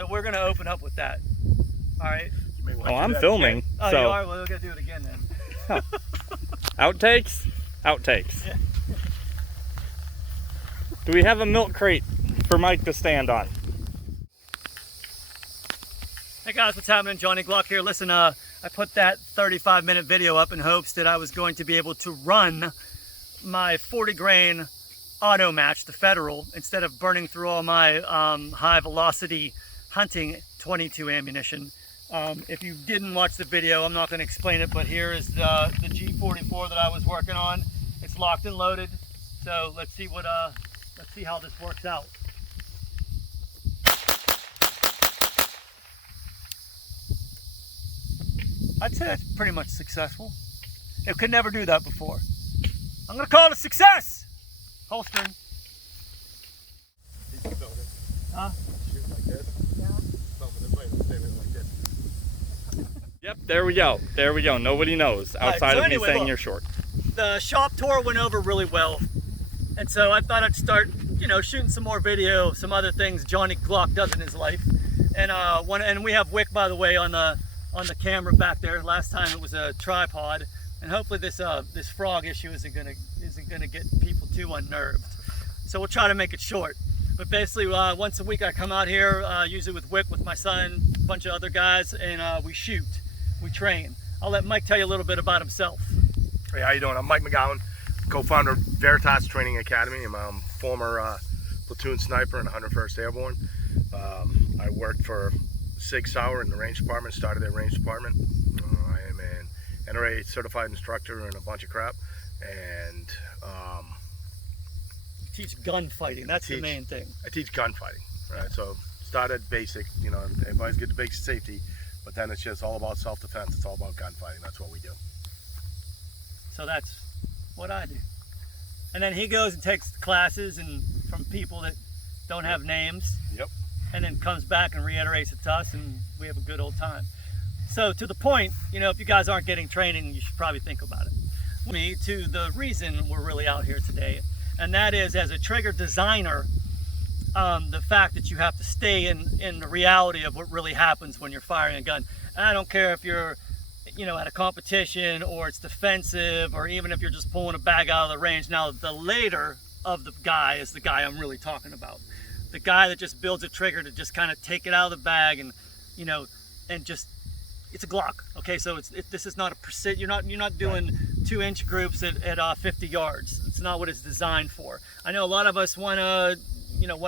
So we're gonna open up with that. All right. Oh, I'm filming. Oh, so. you are? Well, we're gonna do it again then. Huh. Outtakes? Outtakes. Yeah. Do we have a milk crate for Mike to stand on? Hey guys, what's happening? Johnny Glock here. Listen, I put that 35-minute video up in hopes that I was going to be able to run my 40 grain auto match, the Federal, instead of burning through all my high velocity hunting 22 ammunition. If you didn't watch the video, I'm not going to explain it, but here is the G44 that I was working on. It's locked and loaded. So let's see how this works out. I'd say that's pretty much successful. It could never do that before. I'm gonna call it a success! Holstering. Huh? Shoot like this. Yeah. Yep, there we go. There we go. Nobody knows outside of me saying you're short. The shop tour went over really well. And so I thought I'd start, shooting some more video, some other things Johnny Glock does in his life. And and we have Wick, by the way, on the camera back there. Last time it was a tripod, and hopefully this frog issue isn't gonna get people too unnerved. So we'll try to make it short. But basically, once a week I come out here, usually with Wick, with my son, a bunch of other guys, and we shoot, we train. I'll let Mike tell you a little bit about himself. Hey, how you doing? I'm Mike McGowan, co-founder of Veritas Training Academy. I'm a former platoon sniper in 101st Airborne. I worked for Sig Sauer in the range department, started their range department. I am an NRA certified instructor and a bunch of crap. And You teach gunfighting, that's the main thing. I teach gunfighting, right? So started basic, everybody's get the basic safety, but then it's just all about self-defense. It's all about gunfighting. That's what we do. So that's what I do. And then he goes and takes classes and from people that don't have names. Yep. And then comes back and reiterates it to us, and we have a good old time. So to the point, if you guys aren't getting training, you should probably think about it. Me to the reason we're really out here today, and that is, as a trigger designer, the fact that you have to stay in the reality of what really happens when you're firing a gun. And I don't care if you're at a competition, or it's defensive, or even if you're just pulling a bag out of the range. Now, the later of the guy is the guy I'm really talking about. The guy that just builds a trigger to just kind of take it out of the bag and, and just, it's a Glock. Okay, so this is not a precision. You're not doing 2-inch groups at 50 yards. It's not what it's designed for. I know a lot of us want to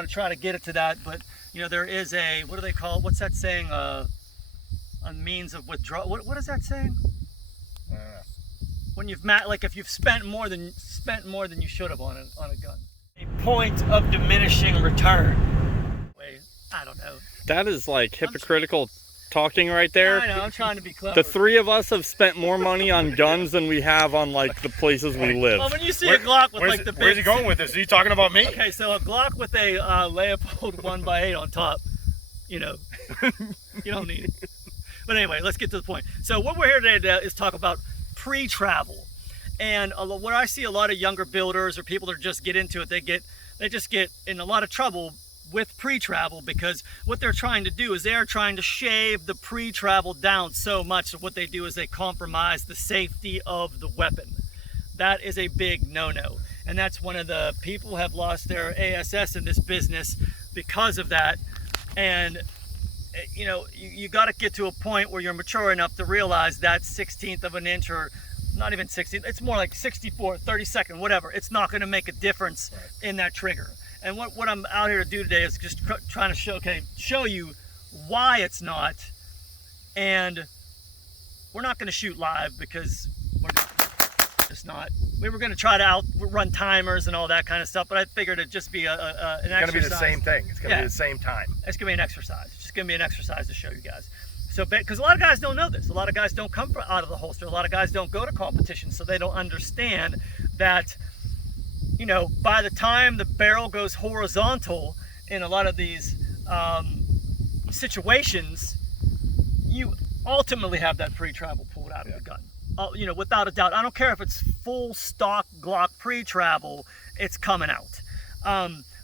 try to get it to that, but there is a, what do they call it? What's that saying? A means of withdrawal. What is that saying? When you've if you've spent more than you should have on a gun. A point of diminishing return. Wait, I don't know. That is like hypocritical talking right there. I know, I'm trying to be clever. The three of us have spent more money on guns than we have on the places we live. Well, when you see a Glock with the big... Where's he going with this? Are you talking about me? Okay, so a Glock with a Leopold 1x8 on top, you don't need it. But anyway, let's get to the point. So what we're here today is talk about pre-travel. And what I see a lot of younger builders or people that just get into it, they just get in a lot of trouble with pre-travel, because what they're trying to do is they're trying to shave the pre-travel down so much that what they do is they compromise the safety of the weapon. That is a big no-no. And that's one of the people have lost their ASS in this business because of that. And you got to get to a point where you're mature enough to realize that 1/16 of an inch, or not even 16, it's more like 64, 32nd, whatever. It's not going to make a difference in that trigger. And what I'm out here to do today is just trying to show you why it's not. And we're not going to shoot live because we're just not. We were going to try to outrun timers and all that kind of stuff, but I figured it'd just be an exercise. It's going to be the same thing. It's going to be the same time. It's going to be an exercise. It's just going to be an exercise to show you guys. So, because a lot of guys don't know this. A lot of guys don't come out of the holster. A lot of guys don't go to competitions, so they don't understand that, by the time the barrel goes horizontal in a lot of these situations, you ultimately have that pre-travel pulled out of the gun. Without a doubt. I don't care if it's full stock Glock pre-travel, it's coming out.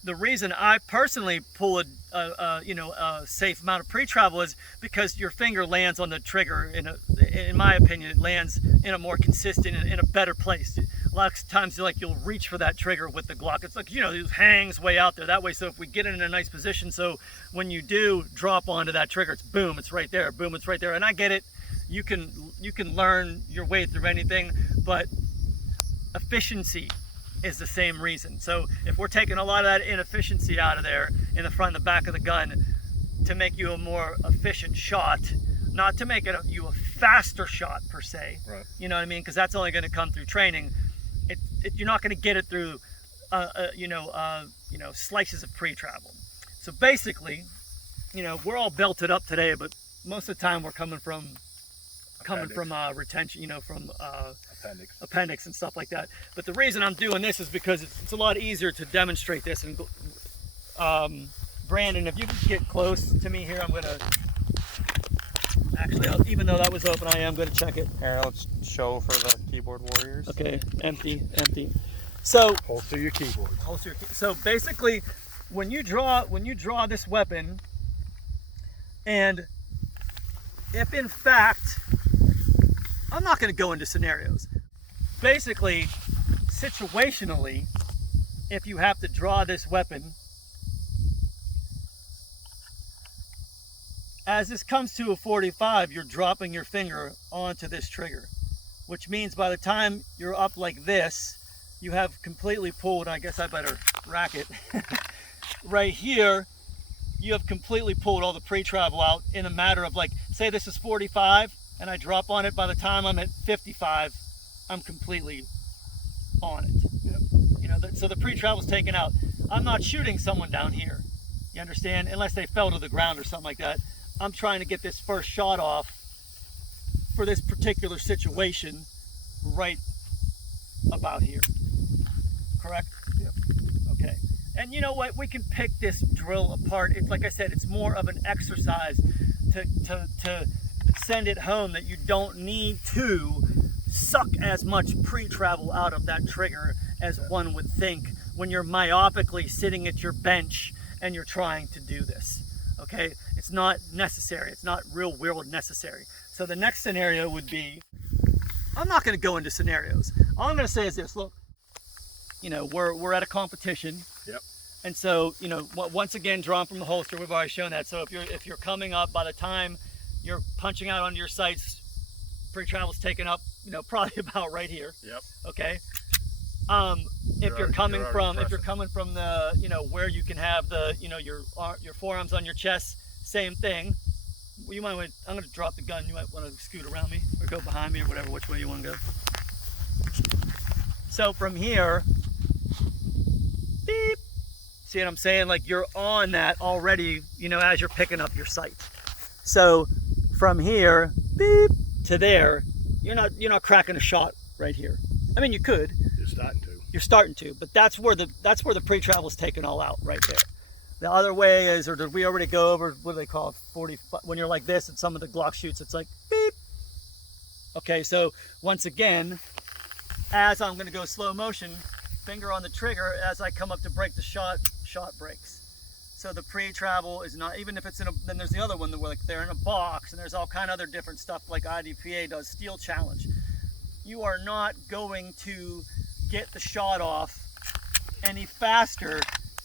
the reason I personally pull a safe amount of pre-travel is because your finger lands on the trigger in my opinion, it lands in a more consistent, in a better place. A lot of times you'll reach for that trigger with the Glock. It's like, it hangs way out there that way. So if we get it in a nice position, so when you do drop onto that trigger, it's boom, it's right there, boom, it's right there. And I get it. You can learn your way through anything, but efficiency is the same reason. So if we're taking a lot of that inefficiency out of there in the front and the back of the gun to make you a more efficient shot, not to make you a faster shot per se, right? You know what I mean? Because that's only going to come through training. You're not going to get it through slices of pre-travel. So basically, we're all belted up today, but most of the time we're coming from retention, from appendix and stuff like that. But the reason I'm doing this is because it's a lot easier to demonstrate this. And Brandon, if you can get close to me here, I'm gonna actually, even though that was open, I am gonna check it. Here, let's show for the keyboard warriors. Okay, empty. So holster your keyboard. So basically, when you draw this weapon, and if in fact, I'm not going to go into scenarios. Basically, situationally, if you have to draw this weapon, as this comes to a 45, you're dropping your finger onto this trigger, which means by the time you're up like this, you have completely pulled, I guess I better rack it, right here, you have completely pulled all the pre-travel out in a matter of, like, say this is 45, and I drop on it. By the time I'm at 55, I'm completely on it. Yep. So the pre-travel's taken out. I'm not shooting someone down here, you understand? Unless they fell to the ground or something like that. I'm trying to get this first shot off for this particular situation right about here. Correct? Yep. Okay. And you know what? We can pick this drill apart. It's like I said, it's more of an exercise to send it home that you don't need to suck as much pre-travel out of that trigger as one would think when you're myopically sitting at your bench and you're trying to do this. Okay? It's not necessary. It's not real world necessary. So the next scenario would be, I'm not going to go into scenarios. All I'm going to say is this, look, we're at a competition. Yep. And so, once again, drawn from the holster, we've already shown that. So if you're coming up, by the time you're punching out onto your sights, pre-travel's taken up, probably about right here. Yep. Okay. If you're coming from the, where you can have the, your forearms on your chest, same thing. You might want, I'm going to drop the gun. You might want to scoot around me or go behind me or whatever, which way you want to go. So from here, beep. See what I'm saying? Like you're on that already, as you're picking up your sight. So from here, beep, to there, you're not cracking a shot right here. I mean, you could. You're starting to, but that's where the pre-travel's taken all out right there. The other way is, or did we already go over, what do they call it, 40, when you're like this and some of the Glock shoots, it's like beep. Okay, so once again, as I'm gonna go slow motion, finger on the trigger, as I come up to break the shot breaks. So the pre-travel is not, even if it's in a, then there's the other one where like they're in a box and there's all kind of other different stuff like IDPA does, Steel Challenge. You are not going to get the shot off any faster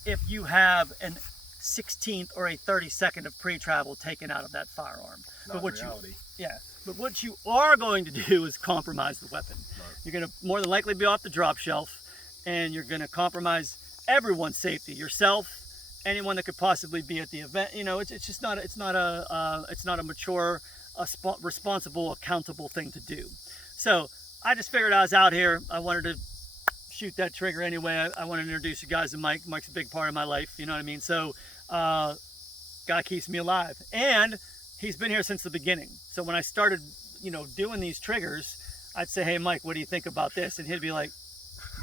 if you have an 16th or a 32nd of pre-travel taken out of that firearm. Not but reality. But what you are going to do is compromise the weapon. Right. You're going to more than likely be off the drop shelf, and you're going to compromise everyone's safety, yourself, anyone that could possibly be at the event. It's just not a mature, responsible, accountable thing to do. So I just figured I was out here. I wanted to shoot that trigger anyway. I want to introduce you guys to Mike. Mike's a big part of my life, you know what I mean? So guy keeps me alive, and he's been here since the beginning. So when I started doing these triggers, I'd say, hey Mike, what do you think about this? And he'd be like,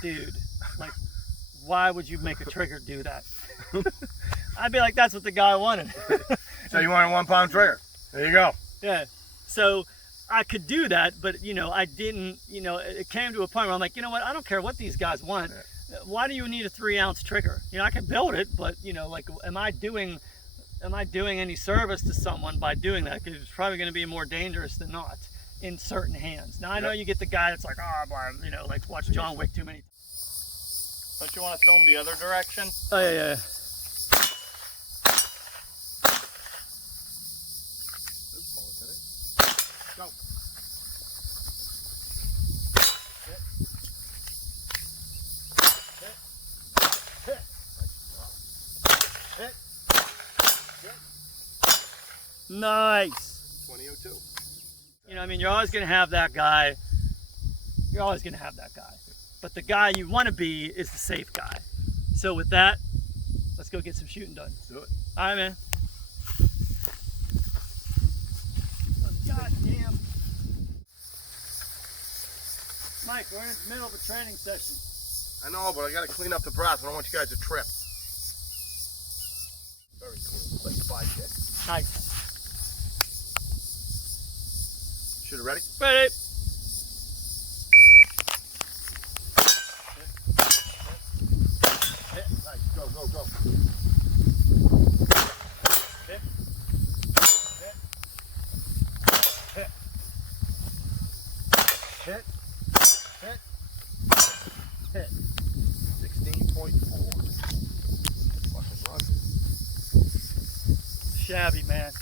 dude, like, why would you make a trigger do that? I'd be like, that's what the guy wanted. So you want a 1 pound trigger? There you go. Yeah. So I could do that, but you know, I didn't. You know, it came to a point where I'm like, you know what? I don't care what these guys want. Why do you need a 3-ounce trigger? You know, I can build it, but you know, like, am I doing any service to someone by doing that? Because it's probably going to be more dangerous than not in certain hands. Now I know you get the guy that's like, oh, you know, like watch John Wick too many. Don't you want to film the other direction? Oh yeah. Go. Nice. 2002. You know, I mean, you're always going to have that guy. You're always going to have that guy. But the guy you want to be is the safe guy. So with that, let's go get some shooting done. Let's do it. All right, man. Oh, God damn. Mike, we're in the middle of a training session. I know, but I got to clean up the brass. I don't want you guys to trip. Very clean. Like 5K. Nice. Shooter ready? Ready. Nice. Go, go, go. Hit. Hit. Hit. Hit. Hit. 16.4. Fucking run. Shabby, man.